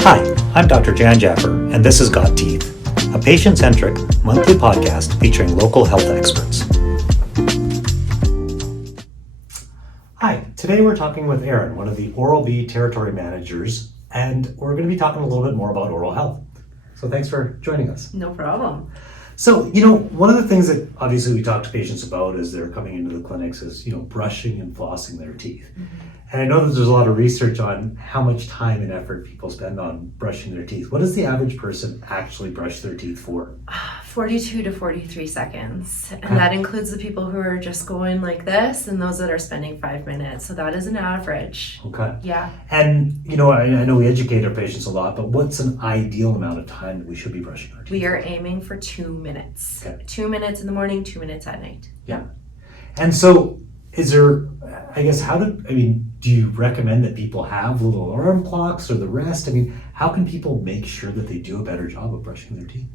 Hi, I'm Dr. Jan Jaffer, and this is GotTeeth, a patient-centric monthly podcast featuring local health experts. Hi, today we're talking with Erin, one of the Oral-B territory managers, and we're going to be talking a little bit more about oral health. So thanks for joining us. No problem. So, one of the things that obviously we talk to patients about as they're coming into the clinics is, brushing and flossing their teeth. Mm-hmm. And I know that there's a lot of research on how much time and effort people spend on brushing their teeth. What does the average person actually brush their teeth for? 42 to 43 seconds. And that includes the people who are just going like this and those that are spending 5 minutes. So that is an average. Okay. Yeah. And, I know we educate our patients a lot, but what's an ideal amount of time that we should be brushing our teeth? We are aiming for 2 minutes. Okay. 2 minutes in the morning, 2 minutes at night. Yeah. And so is there, do you recommend that people have little alarm clocks or the rest? How can people make sure that they do a better job of brushing their teeth?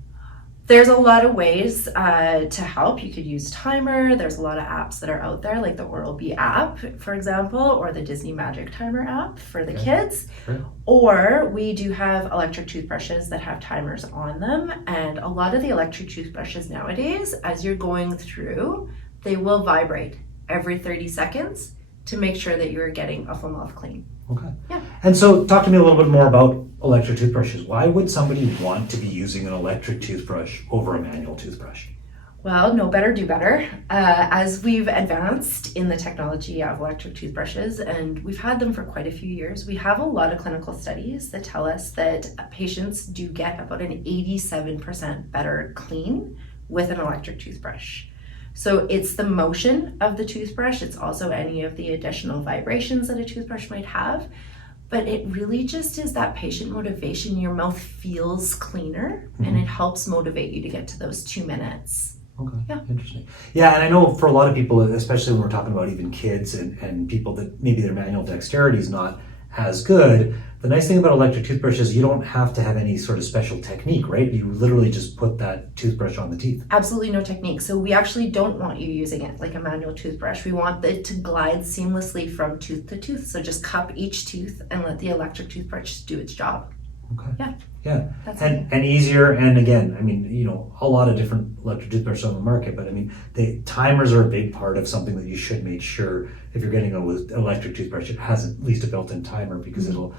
There's a lot of ways to help. You could use timer. There's a lot of apps that are out there, like the Oral-B app, for example, or the Disney Magic Timer app for the kids. Sure. Or we do have electric toothbrushes that have timers on them. And a lot of the electric toothbrushes nowadays, as you're going through, they will vibrate every 30 seconds to make sure that you're getting a full mouth clean. Okay. Yeah. And so talk to me a little bit more about electric toothbrushes. Why would somebody want to be using an electric toothbrush over a manual toothbrush? Well, know better, do better. As we've advanced in the technology of electric toothbrushes, and we've had them for quite a few years, we have a lot of clinical studies that tell us that patients do get about an 87% better clean with an electric toothbrush. So it's the motion of the toothbrush. It's also any of the additional vibrations that a toothbrush might have. But it really just is that patient motivation. Your mouth feels cleaner, and it helps motivate you to get to those 2 minutes. Okay, yeah. Interesting. Yeah, and I know for a lot of people, especially when we're talking about even kids and people that maybe their manual dexterity is not as good, the nice thing about electric toothbrushes, you don't have to have any sort of special technique, right? You literally just put that toothbrush on the teeth. Absolutely no technique. So we actually don't want you using it like a manual toothbrush. We want it to glide seamlessly from tooth to tooth. So just cup each tooth and let the electric toothbrush do its job. Okay. Yeah. That's and easier. And again, a lot of different electric toothbrushes on the market, but the timers are a big part of something that you should make sure if you're getting an electric toothbrush, it has at least a built-in timer because it'll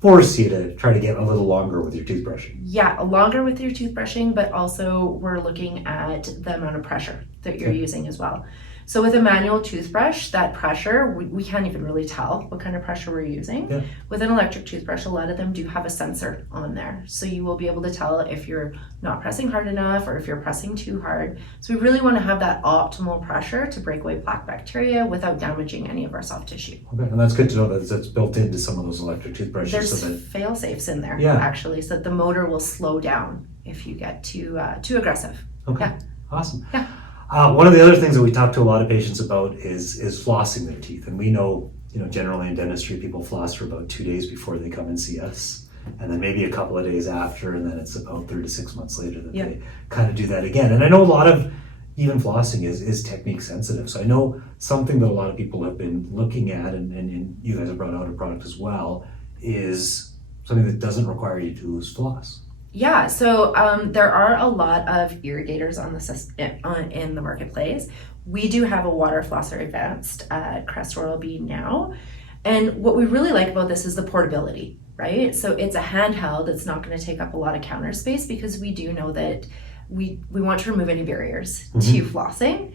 force you to try to get a little longer with your toothbrushing. Yeah, longer with your toothbrushing, but also we're looking at the amount of pressure that you're using as well. So with a manual toothbrush, that pressure, we can't even really tell what kind of pressure we're using. Yeah. With an electric toothbrush, a lot of them do have a sensor on there. So you will be able to tell if you're not pressing hard enough or if you're pressing too hard. So we really want to have that optimal pressure to break away plaque bacteria without damaging any of our soft tissue. Okay, and that's good to know that that's built into some of those electric toothbrushes. There's fail-safes in there, actually, so that the motor will slow down if you get too aggressive. Okay, yeah. Awesome. Yeah. One of the other things that we talk to a lot of patients about is flossing their teeth. And we know, generally in dentistry, people floss for about 2 days before they come and see us. And then maybe a couple of days after, and then it's about 3 to 6 months later that they kind of do that again. And I know a lot of even flossing is technique sensitive. So I know something that a lot of people have been looking at, and you guys have brought out a product as well, is something that doesn't require you to use floss. Yeah, so there are a lot of irrigators in the marketplace. We do have a water flosser advanced at Crest Oral-B now. And what we really like about this is the portability, right? So it's a handheld. It's not going to take up a lot of counter space because we do know that we want to remove any barriers to flossing.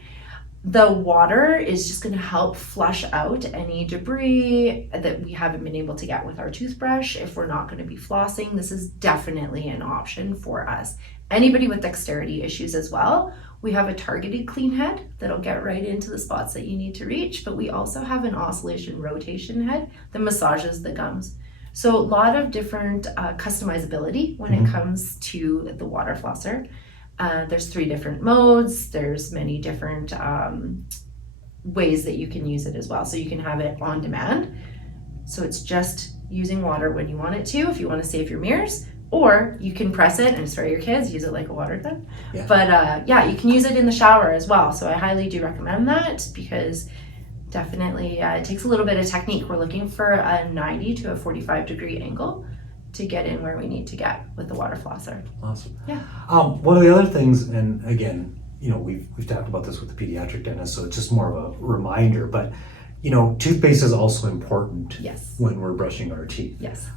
The water is just going to help flush out any debris that we haven't been able to get with our toothbrush. If we're not going to be flossing, this is definitely an option for us. Anybody with dexterity issues as well, we have a targeted clean head that'll get right into the spots that you need to reach, but we also have an oscillation rotation head that massages the gums. So a lot of different customizability when it comes to the water flosser. There's 3 different modes. There's many different ways that you can use it as well. So you can have it on demand. So it's just using water when you want it to, if you want to save your mirrors, or you can press it and spray your kids, use it like a water gun. Yeah. But you can use it in the shower as well. So I highly do recommend that because definitely it takes a little bit of technique. We're looking for a 90 to a 45 degree angle to get in where we need to get with the water flosser. Awesome. Yeah. One of the other things, and again, we've talked about this with the pediatric dentist, so it's just more of a reminder, but toothpaste is also important Yes. when we're brushing our teeth. Yes.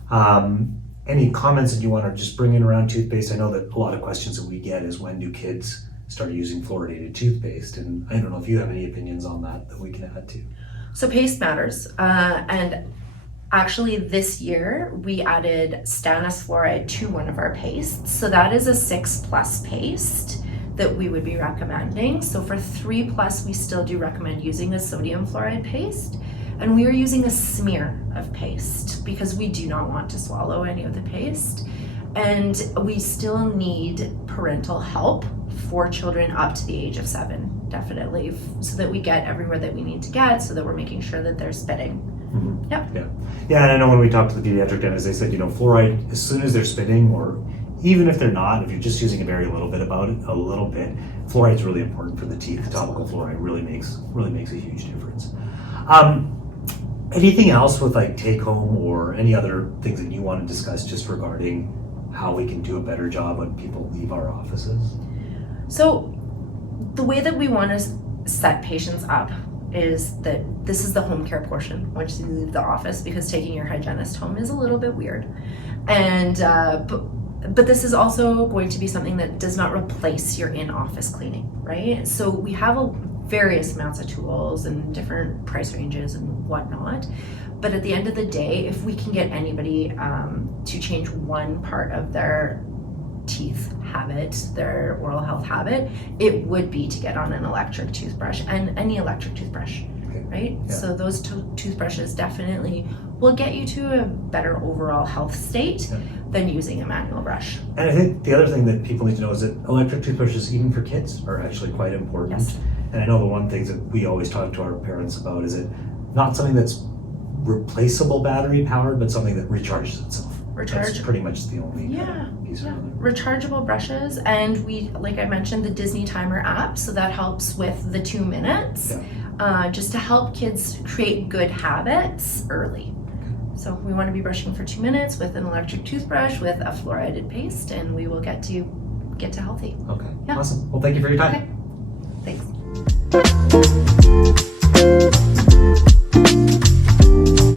Any comments that you want to just bring in around toothpaste? I know that a lot of questions that we get is when do kids start using fluoridated toothpaste? And I don't know if you have any opinions on that we can add to. So paste matters. And actually this year we added stannous fluoride to one of our pastes. So that is a 6+ paste that we would be recommending. So for 3+, we still do recommend using a sodium fluoride paste. And we are using a smear of paste because we do not want to swallow any of the paste. And we still need parental help for children up to the age of 7, definitely, so that we get everywhere that we need to get, so that we're making sure that they're spitting. Mm-hmm. Yep. Yeah, and I know when we talked to the pediatric dentist, they said, fluoride, as soon as they're spitting, or even if they're not, if you're just using a little bit, fluoride is really important for the teeth. Topical fluoride really makes a huge difference. Anything else with take home or any other things that you want to discuss just regarding how we can do a better job when people leave our offices? So the way that we want to set patients up is that this is the home care portion once you leave the office, because taking your hygienist home is a little bit weird. And but this is also going to be something that does not replace your in-office cleaning, right? So we have various amounts of tools and different price ranges and whatnot. But at the end of the day, if we can get anybody to change one part of their teeth habit, their oral health habit, it would be to get on an electric toothbrush, and any electric toothbrush, right? Yeah. So those toothbrushes definitely will get you to a better overall health state than using a manual brush. And I think the other thing that people need to know is that electric toothbrushes, even for kids, are actually quite important. Yes. And I know the one thing that we always talk to our parents about is it not something that's replaceable battery powered, but something that recharges itself. That's pretty much the only piece of it. Rechargeable brushes, and we, like I mentioned, the Disney Timer app, so that helps with the 2 minutes, just to help kids create good habits early. So we want to be brushing for 2 minutes with an electric toothbrush with a fluoridated paste, and we will get to healthy. Okay, Yeah. awesome. Well, thank you for your time. Okay. Thanks.